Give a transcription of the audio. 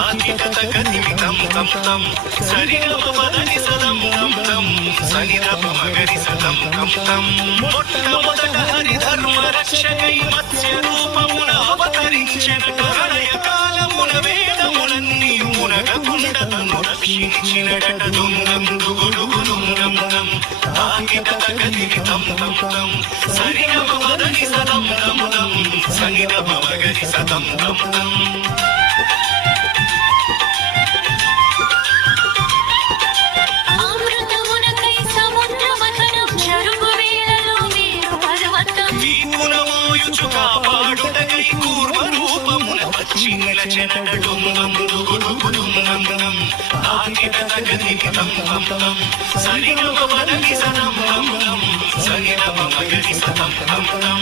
తాకిట తగదిమి తం తం తం సరిగమ పదని సదం తం తం సనిరమ మగరి సదం తం తం మొట్టమొదట హరి ధర్మ రక్షకై మత్స్య రూపమున అవతరించెను ప్రళయ కాలమున వేదములన్నీ మునగకుండ తను రక్షించినడట దుంగం దుగుడుగు దుంగం తం తాకిట తగదిమి తం తం తం సరిగమ పదని సదం తం తం సనిరమ మగరి సదం తం తం కాపాడుటకై కూర్మ రూపమున వచ్చి నిలచెనడడుం దుగుడుగుడుం తాకిట తగదిమి తం తం తం సరిగమ పదని సదం తం తం సనిరమ మగరి సదం తం తం